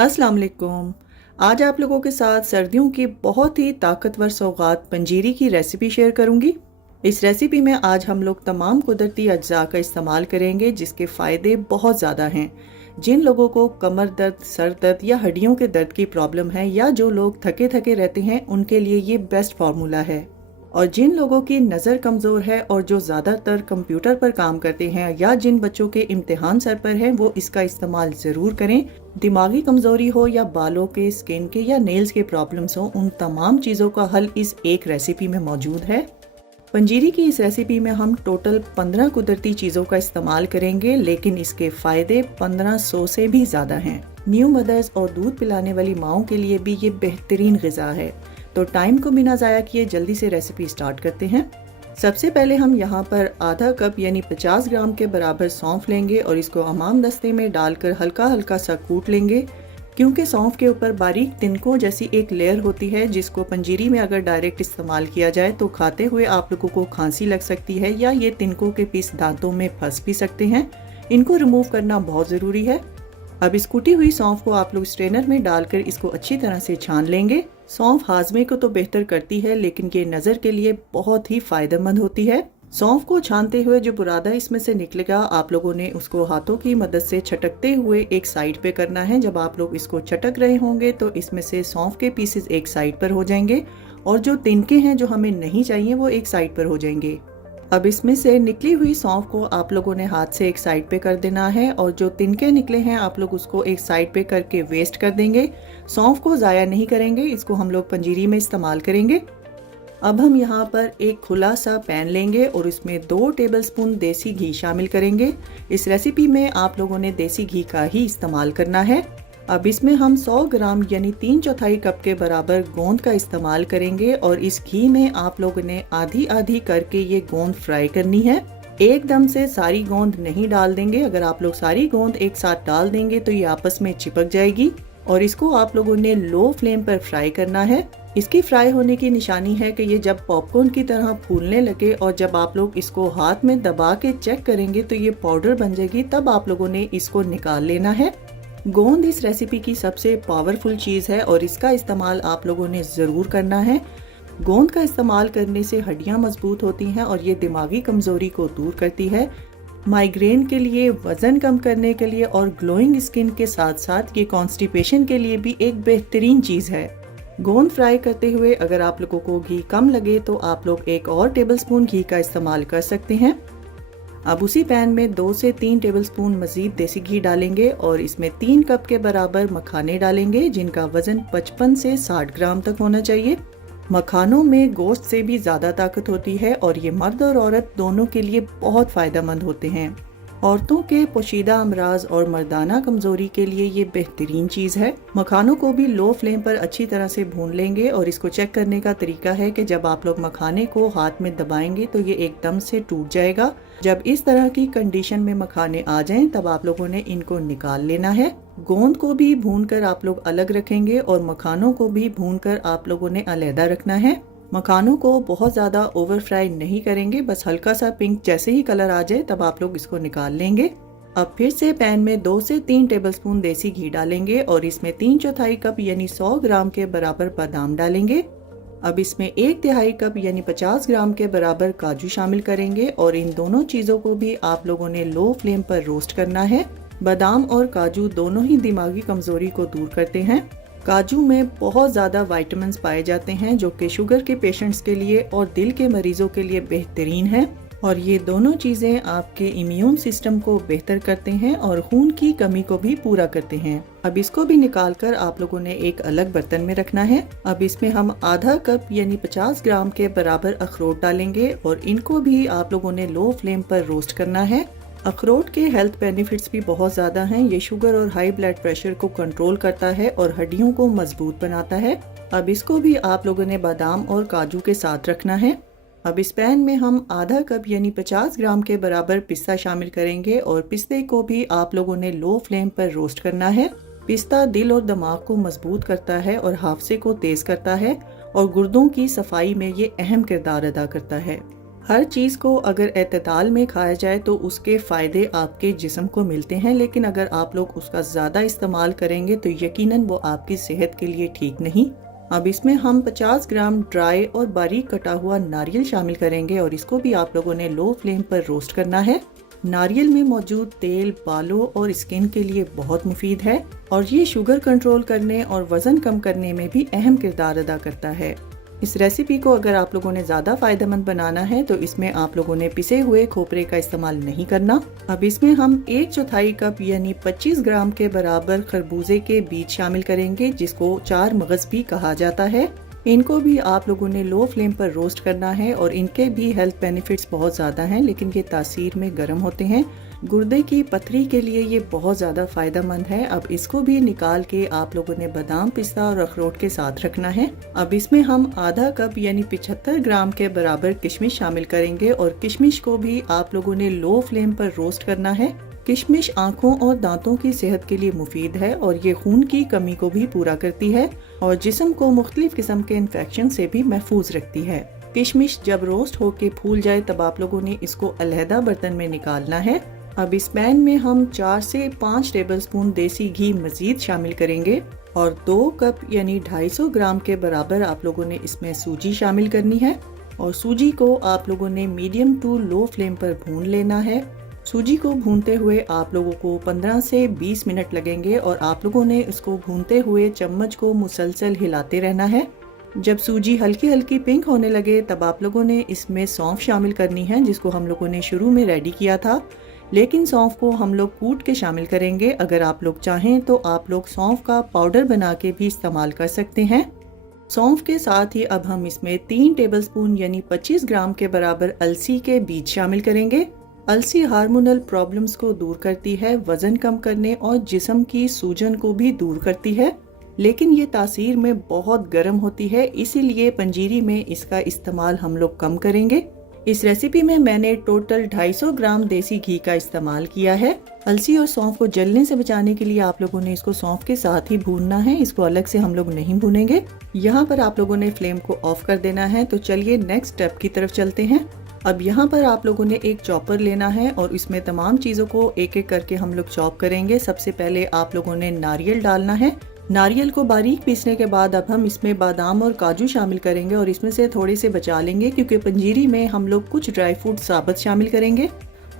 अस्सलाम वालेकुम। आज आप लोगों के साथ सर्दियों की बहुत ही ताकतवर सौगात पंजीरी की रेसिपी शेयर करूंगी। इस रेसिपी में आज हम लोग तमाम कुदरती अज्जा का इस्तेमाल करेंगे जिसके फ़ायदे बहुत ज़्यादा हैं। जिन लोगों को कमर दर्द, सर दर्द या हड्डियों के दर्द की प्रॉब्लम है या जो लोग थके थके रहते हैं उनके लिए ये बेस्ट फार्मूला है। और जिन लोगों की नज़र कमज़ोर है और जो ज़्यादातर कंप्यूटर पर काम करते हैं या जिन बच्चों के इम्तिहान सर पर हैं वो इसका इस्तेमाल ज़रूर करें। दिमागी कमज़ोरी हो या बालों के, स्किन के या नेल्स के प्रॉब्लम्स हो, उन तमाम चीज़ों का हल इस एक रेसिपी में मौजूद है। पंजीरी की इस रेसिपी में हम टोटल 15 कुदरती चीज़ों का इस्तेमाल करेंगे, लेकिन इसके फ़ायदे 1500 से भी ज़्यादा हैं। न्यू मदर्स और दूध पिलाने वाली माओं के लिए भी ये बेहतरीन ग़िज़ा है। तो टाइम को बिना ज़ाया किए जल्दी से रेसिपी स्टार्ट करते हैं। सबसे पहले हम यहाँ पर आधा कप यानी 50 ग्राम के बराबर सौंफ लेंगे और इसको हमाम दस्ते में डालकर हल्का हल्का सा कूट लेंगे। क्योंकि सौंफ के ऊपर बारीक तिनकों जैसी एक लेयर होती है जिसको पंजीरी में अगर डायरेक्ट इस्तेमाल किया जाए तो खाते हुए आप लोगों को खांसी लग सकती है या ये तिनकों के पीस दांतों में फंस भी सकते हैं। इनको रिमूव करना बहुत ज़रूरी है। अब इस कुटी हुई सौंफ को आप लोग स्ट्रेनर में डालकर इसको अच्छी तरह से छान लेंगे। सौंफ हाजमे को तो बेहतर करती है लेकिन ये नज़र के लिए बहुत ही फायदेमंद होती है। सौंफ को छानते हुए जो बुरादा इसमें से निकलेगा आप लोगों ने उसको हाथों की मदद से छटकते हुए एक साइड पे करना है। जब आप लोग इसको छटक रहे होंगे तो इसमें से सौंफ के पीसेस एक साइड पर हो जाएंगे और जो तिनके हैं जो हमें नहीं चाहिए वो एक साइड पर हो जाएंगे। अब इसमें से निकली हुई सौंफ को आप लोगों ने हाथ से एक साइड पे कर देना है और जो तिनके निकले हैं आप लोग उसको एक साइड पे करके वेस्ट कर देंगे। सौंफ को ज़ाया नहीं करेंगे, इसको हम लोग पंजीरी में इस्तेमाल करेंगे। अब हम यहाँ पर एक खुला सा पैन लेंगे और इसमें 2 टेबलस्पून देसी घी शामिल करेंगे। इस रेसिपी में आप लोगों ने देसी घी का ही इस्तेमाल करना है। अब इसमें हम 100 ग्राम यानी 3/4 कप के बराबर गोंद का इस्तेमाल करेंगे और इस घी में आप लोगों ने आधी आधी करके ये गोंद फ्राई करनी है। एकदम से सारी गोंद नहीं डाल देंगे। अगर आप लोग सारी गोंद एक साथ डाल देंगे तो ये आपस में चिपक जाएगी और इसको आप लोगों ने लो फ्लेम पर फ्राई करना है। इसकी फ्राई होने की निशानी है कि ये जब पॉपकॉर्न की तरह फूलने लगे और जब आप लोग इसको हाथ में दबा के चेक करेंगे तो ये पाउडर बन जाएगी, तब आप लोगों ने इसको निकाल लेना है। गोंद इस रेसिपी की सबसे पावरफुल चीज़ है और इसका इस्तेमाल आप लोगों ने ज़रूर करना है। गोंद का इस्तेमाल करने से हड्डियां मजबूत होती हैं और ये दिमागी कमज़ोरी को दूर करती है। माइग्रेन के लिए, वज़न कम करने के लिए और ग्लोइंग स्किन के साथ साथ ये कॉन्स्टिपेशन के लिए भी एक बेहतरीन चीज़ है। गोंद फ्राई करते हुए अगर आप लोगों को घी कम लगे तो आप लोग एक और टेबलस्पून घी का इस्तेमाल कर सकते हैं। अब उसी पैन में 2 से 3 टेबलस्पून मज़ीद देसी घी डालेंगे और इसमें 3 कप के बराबर मखाने डालेंगे जिनका वज़न 55 से 60 ग्राम तक होना चाहिए। मखानों में गोश्त से भी ज़्यादा ताकत होती है और ये मर्द और औरत दोनों के लिए बहुत फ़ायदेमंद होते हैं। औरतों के पोशीदा अमराज और मर्दाना कमज़ोरी के लिए ये बेहतरीन चीज़ है। मखानों को भी लो फ्लेम पर अच्छी तरह से भून लेंगे और इसको चेक करने का तरीका है कि जब आप लोग मखाने को हाथ में दबाएंगे तो ये एकदम से टूट जाएगा। जब इस तरह की कंडीशन में मखाने आ जाएं तब आप लोगों ने इनको निकाल लेना है। गोंद को भी भून कर आप लोग अलग रखेंगे और मखानों को भी भून कर आप लोगों ने अलहदा रखना है। मखानों को बहुत ज़्यादा ओवर फ्राई नहीं करेंगे, बस हल्का सा पिंक जैसे ही कलर आ जाए तब आप लोग इसको निकाल लेंगे। अब फिर से पैन में 2 से 3 टेबलस्पून देसी घी डालेंगे और इसमें 3/4 कप यानी 100 ग्राम के बराबर बादाम डालेंगे। अब इसमें 1/3 कप यानी 50 ग्राम के बराबर काजू शामिल करेंगे और इन दोनों चीज़ों को भी आप लोगों ने लो फ्लेम पर रोस्ट करना है। बादाम और काजू दोनों ही दिमागी कमज़ोरी को दूर करते हैं। काजू में बहुत ज़्यादा विटामिन्स पाए जाते हैं जो कि शुगर के पेशेंट्स के लिए और दिल के मरीजों के लिए बेहतरीन है और ये दोनों चीज़ें आपके इम्यून सिस्टम को बेहतर करते हैं और खून की कमी को भी पूरा करते हैं। अब इसको भी निकाल कर आप लोगों ने एक अलग बर्तन में रखना है। अब इसमें हम आधा कप यानी 50 ग्राम के बराबर अखरोट डालेंगे और इनको भी आप लोगों ने लो फ्लेम पर रोस्ट करना है। अखरोट के हेल्थ बेनिफिट्स भी बहुत ज़्यादा हैं। ये शुगर और हाई ब्लड प्रेशर को कंट्रोल करता है और हड्डियों को मजबूत बनाता है। अब इसको भी आप लोगों ने बादाम और काजू के साथ रखना है। अब इस पैन में हम आधा कप यानी 50 ग्राम के बराबर पिस्ता शामिल करेंगे और पिस्ते को भी आप लोगों ने लो फ्लेम पर रोस्ट करना है। पिस्ता दिल और दिमाग को मजबूत करता है और हाफजे को तेज करता है और गुर्दों की सफाई में ये अहम किरदार अदा करता है। हर चीज़ को अगर एतदाल में खाया जाए तो उसके फ़ायदे आपके जिस्म को मिलते हैं, लेकिन अगर आप लोग उसका ज़्यादा इस्तेमाल करेंगे तो यकीनन वो आपकी सेहत के लिए ठीक नहीं। अब इसमें हम 50 ग्राम ड्राई और बारीक कटा हुआ नारियल शामिल करेंगे और इसको भी आप लोगों ने लो फ्लेम पर रोस्ट करना है। नारियल में मौजूद तेल बालों और स्किन के लिए बहुत मुफीद है और ये शुगर कंट्रोल करने और वज़न कम करने में भी अहम किरदार अदा करता है। इस रेसिपी को अगर आप लोगों ने ज़्यादा फ़ायदेमंद बनाना है तो इसमें आप लोगों ने पिसे हुए खोपरे का इस्तेमाल नहीं करना। अब इसमें हम 1/4 कप यानी 25 ग्राम के बराबर खरबूजे के बीज शामिल करेंगे, जिसको 4 मगज़ भी कहा जाता है। इनको भी आप लोगों ने लो फ्लेम पर रोस्ट करना है और इनके भी हेल्थ बेनिफिट्स बहुत ज़्यादा हैं, लेकिन ये तासीर में गर्म होते हैं। गुर्दे की पथरी के लिए ये बहुत ज़्यादा फ़ायदेमंद है। अब इसको भी निकाल के आप लोगों ने बादाम, पिस्ता और अखरोट के साथ रखना है। अब इसमें हम आधा कप यानी 75 ग्राम के बराबर किशमिश शामिल करेंगे और किशमिश को भी आप लोगों ने लो फ्लेम पर रोस्ट करना है। किशमिश आँखों और दांतों की सेहत के लिए मुफीद है और ये खून की कमी को भी पूरा करती है और जिस्म को मुख्तलिफ किस्म के इन्फेक्शन से भी महफूज रखती है। किशमिश जब रोस्ट होके फूल जाए तब आप लोगों ने इसको अलहदा बर्तन में निकालना है। अब इस पैन में हम 4 से 5 टेबलस्पून देसी घी मजीद शामिल करेंगे और 2 कप यानी 250 ग्राम के बराबर आप लोगों ने इसमें सूजी शामिल करनी है और सूजी को आप लोगों ने मीडियम टू लो फ्लेम पर भून लेना है। सूजी को भूनते हुए आप लोगों को 15 से 20 मिनट लगेंगे और आप लोगों ने इसको भूनते हुए चम्मच को मुसलसल हिलाते रहना है। जब सूजी हल्की हल्की पिंक होने लगे तब आप लोगों ने इसमें सौंफ शामिल करनी है, जिसको हम लोगों ने शुरू में रेडी किया था, लेकिन सौंफ को हम लोग कूट के शामिल करेंगे। अगर आप लोग चाहें तो आप लोग सौंफ का पाउडर बना के भी इस्तेमाल कर सकते हैं। सौंफ के साथ ही अब हम इसमें 3 टेबलस्पून यानी 25 ग्राम के बराबर अलसी के बीज शामिल करेंगे। अलसी हार्मोनल प्रॉब्लम्स को दूर करती है, वजन कम करने और जिस्म की सूजन को भी दूर करती है, लेकिन ये तासीर में बहुत गर्म होती है, इसीलिए पंजीरी में इसका इस्तेमाल हम लोग कम करेंगे। इस रेसिपी में मैंने टोटल 250 ग्राम देसी घी का इस्तेमाल किया है। अलसी और सौंफ को जलने से बचाने के लिए आप लोगों ने इसको सौंफ के साथ ही भूनना है, इसको अलग से हम लोग नहीं भूनेंगे। यहाँ पर आप लोगों ने फ्लेम को ऑफ कर देना है। तो चलिए नेक्स्ट स्टेप की तरफ चलते हैं। अब यहाँ पर आप लोगों ने एक चॉपर लेना है और इसमें तमाम चीज़ों को एक एक करके हम लोग चॉप करेंगे। सबसे पहले आप लोगों ने नारियल डालना है। नारियल को बारीक पीसने के बाद अब हम इसमें बादाम और काजू शामिल करेंगे और इसमें से थोड़े से बचा लेंगे क्योंकि पंजीरी में हम लोग कुछ ड्राई फ्रूट साबुत शामिल करेंगे।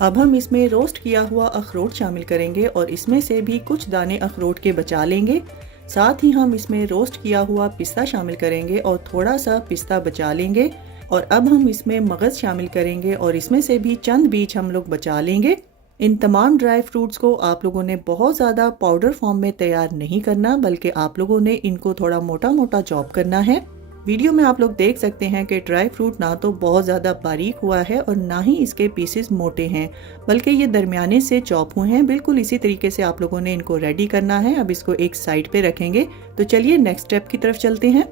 अब हम इसमें रोस्ट किया हुआ अखरोट शामिल करेंगे और इसमें से भी कुछ दाने अखरोट के बचा लेंगे। साथ ही हम इसमें रोस्ट किया हुआ पिस्ता शामिल करेंगे और थोड़ा सा पिस्ता बचा लेंगे। और अब हम इसमें मगज़ शामिल करेंगे और इसमें से भी चंद बीज हम लोग बचा लेंगे। इन तमाम ड्राई फ्रूट्स को आप लोगों ने बहुत ज़्यादा पाउडर फॉर्म में तैयार नहीं करना, बल्कि आप लोगों ने इनको थोड़ा मोटा मोटा चॉप करना है। वीडियो में आप लोग देख सकते हैं कि ड्राई फ्रूट ना तो बहुत ज़्यादा बारीक हुआ है और ना ही इसके पीसेस मोटे हैं, बल्कि ये दरमियाने से चॉप हुए हैं। बिल्कुल इसी तरीके से आप लोगों ने इनको रेडी करना है। अब इसको एक साइड पे रखेंगे। तो चलिए नेक्स्ट स्टेप की तरफ चलते हैं।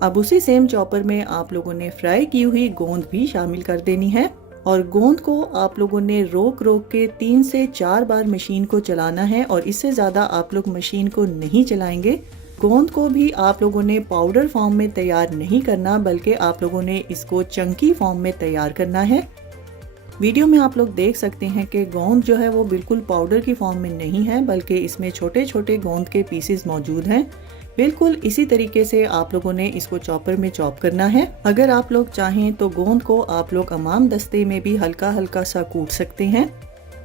अब उसी सेम चॉपर में आप लोगों ने फ्राई की हुई गोंद भी शामिल कर देनी है और गोंद को आप लोगों ने रोक रोक के 3 से 4 बार मशीन को चलाना है और इससे ज़्यादा आप लोग मशीन को नहीं चलाएंगे। गोंद को भी आप लोगों ने पाउडर फॉर्म में तैयार नहीं करना, बल्कि आप लोगों ने इसको चंकी फॉर्म में तैयार करना है। वीडियो में आप लोग देख सकते हैं कि गोंद जो है वो बिल्कुल पाउडर की फॉर्म में नहीं है, बल्कि इसमें छोटे छोटे गोंद के पीसेस मौजूद हैं। बिल्कुल इसी तरीके से आप लोगों ने इसको चॉपर में चॉप करना है। अगर आप लोग चाहें तो गोंद को आप लोग अमाम दस्ते में भी हल्का हल्का सा कूट सकते हैं।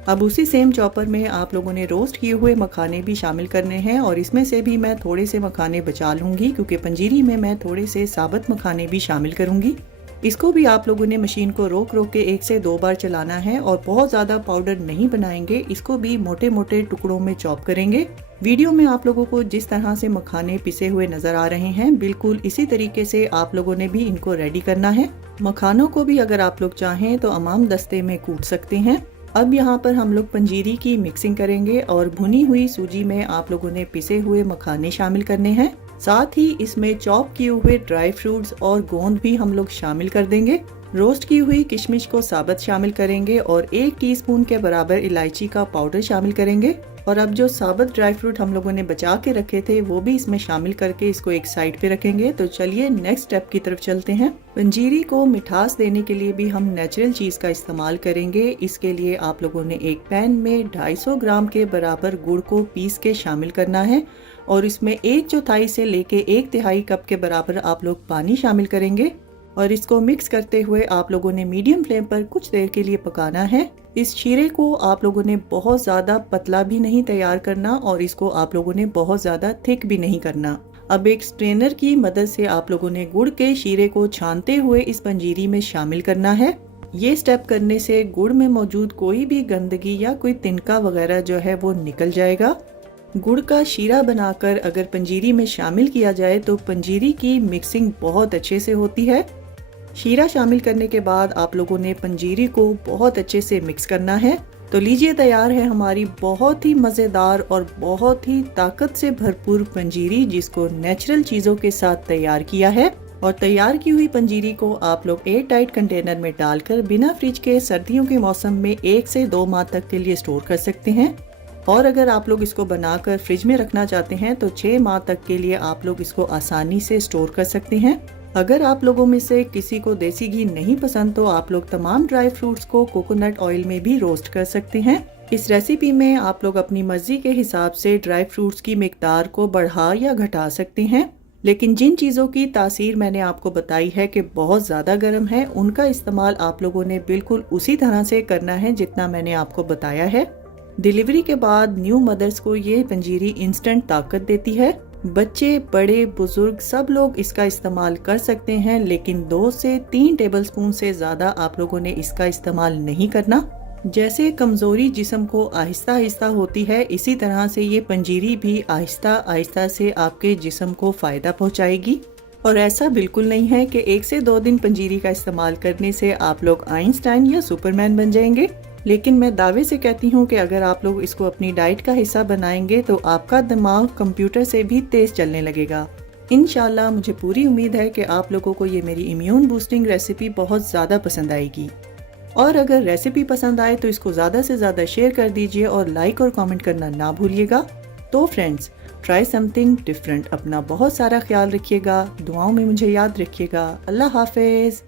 अब उसी सेम चॉपर में आप लोगों ने रोस्ट किए हुए मखाने भी शामिल करने हैं और इसमें से भी मैं थोड़े से मखाने बचा लूंगी क्योंकि पंजीरी में मैं थोड़े से साबुत मखाने भी शामिल करूंगी। इसको भी आप लोगों ने मशीन को रोक रोक के 1 से 2 बार चलाना है और बहुत ज़्यादा पाउडर नहीं बनाएंगे। इसको भी मोटे मोटे टुकड़ों में चॉप करेंगे। वीडियो में आप लोगों को जिस तरह से मखाने पिसे हुए नजर आ रहे हैं, बिल्कुल इसी तरीके से आप लोगों ने भी इनको रेडी करना है। मखानों को भी अगर आप लोग चाहें तो अमाम दस्ते में कूट सकते हैं। अब यहाँ पर हम लोग पंजीरी की मिक्सिंग करेंगे और भुनी हुई सूजी में आप लोगों ने पिसे हुए मखाने शामिल करने हैं। साथ ही इसमें चॉप किए हुए ड्राई फ्रूट्स और गोंद भी हम लोग शामिल कर देंगे। रोस्ट की हुई किशमिश को साबुत शामिल करेंगे और 1 टीस्पून के बराबर इलायची का पाउडर शामिल करेंगे। और अब जो साबुत ड्राई फ्रूट हम लोगों ने बचा के रखे थे वो भी इसमें शामिल करके इसको एक साइड पे रखेंगे। तो चलिए नेक्स्ट स्टेप की तरफ चलते हैं। पंजीरी को मिठास देने के लिए भी हम नेचुरल चीज़ का इस्तेमाल करेंगे। इसके लिए आप लोगों ने एक पैन में 250 ग्राम के बराबर गुड़ को पीस के शामिल करना है और इसमें 1/4 से लेके 1/3 कप के बराबर आप लोग पानी शामिल करेंगे और इसको मिक्स करते हुए आप लोगों ने मीडियम फ्लेम पर कुछ देर के लिए पकाना है। इस शीरे को आप लोगों ने बहुत ज़्यादा पतला भी नहीं तैयार करना और इसको आप लोगों ने बहुत ज़्यादा थिक भी नहीं करना। अब एक स्ट्रेनर की मदद से आप लोगों ने गुड़ के शीरे को छानते हुए इस पंजीरी में शामिल करना है। ये स्टेप करने से गुड़ में मौजूद कोई भी गंदगी या कोई तिनका वगैरह जो है वो निकल जाएगा। गुड़ का शीरा बनाकर अगर पंजीरी में शामिल किया जाए तो पंजीरी की मिक्सिंग बहुत अच्छे से होती है। शीरा शामिल करने के बाद आप लोगों ने पंजीरी को बहुत अच्छे से मिक्स करना है। तो लीजिए तैयार है हमारी बहुत ही मज़ेदार और बहुत ही ताकत से भरपूर पंजीरी, जिसको नेचुरल चीज़ों के साथ तैयार किया है। और तैयार की हुई पंजीरी को आप लोग एयर टाइट कंटेनर में डालकर बिना फ्रिज के सर्दियों के मौसम में 1 से 2 माह तक के लिए स्टोर कर सकते हैं। और अगर आप लोग इसको बनाकर फ्रिज में रखना चाहते हैं तो 6 माह तक के लिए आप लोग इसको आसानी से स्टोर कर सकते हैं। अगर आप लोगों में से किसी को देसी घी नहीं पसंद तो आप लोग तमाम ड्राई फ्रूट्स को कोकोनट ऑयल में भी रोस्ट कर सकते हैं। इस रेसिपी में आप लोग अपनी मर्जी के हिसाब से ड्राई फ्रूट्स की मिकदार को बढ़ा या घटा सकते हैं, लेकिन जिन चीज़ों की तासीर मैंने आपको बताई है कि बहुत ज़्यादा गर्म है, उनका इस्तेमाल आप लोगों ने बिल्कुल उसी तरह से करना है जितना मैंने आपको बताया है। डिलीवरी के बाद न्यू मदर्स को ये पंजीरी इंस्टेंट ताकत देती है। बच्चे, बड़े, बुजुर्ग सब लोग इसका इस्तेमाल कर सकते हैं, लेकिन 2 से 3 टेबलस्पून से ज़्यादा आप लोगों ने इसका इस्तेमाल नहीं करना। जैसे कमज़ोरी जिस्म को आहिस्ता आहिस्ता होती है, इसी तरह से ये पंजीरी भी आहिस्ता आहिस्ता से आपके जिस्म को फ़ायदा पहुंचाएगी। और ऐसा बिल्कुल नहीं है कि 1 से 2 दिन पंजीरी का इस्तेमाल करने से आप लोग आइंस्टाइन या सुपरमैन बन जाएंगे। लेकिन मैं दावे से कहती हूँ कि अगर आप लोग इसको अपनी डाइट का हिस्सा बनाएंगे तो आपका दिमाग कंप्यूटर से भी तेज चलने लगेगा। इंशाल्लाह मुझे पूरी उम्मीद है कि आप लोगों को ये मेरी इम्यून बूस्टिंग रेसिपी बहुत ज़्यादा पसंद आएगी। और अगर रेसिपी पसंद आए तो इसको ज़्यादा से ज़्यादा शेयर कर दीजिए और लाइक और कमेंट करना ना भूलिएगा। तो फ्रेंड्स, ट्राई समथिंग डिफरेंट। अपना बहुत सारा ख्याल रखिएगा, दुआओं में मुझे याद रखिएगा। अल्लाह हाफिज़।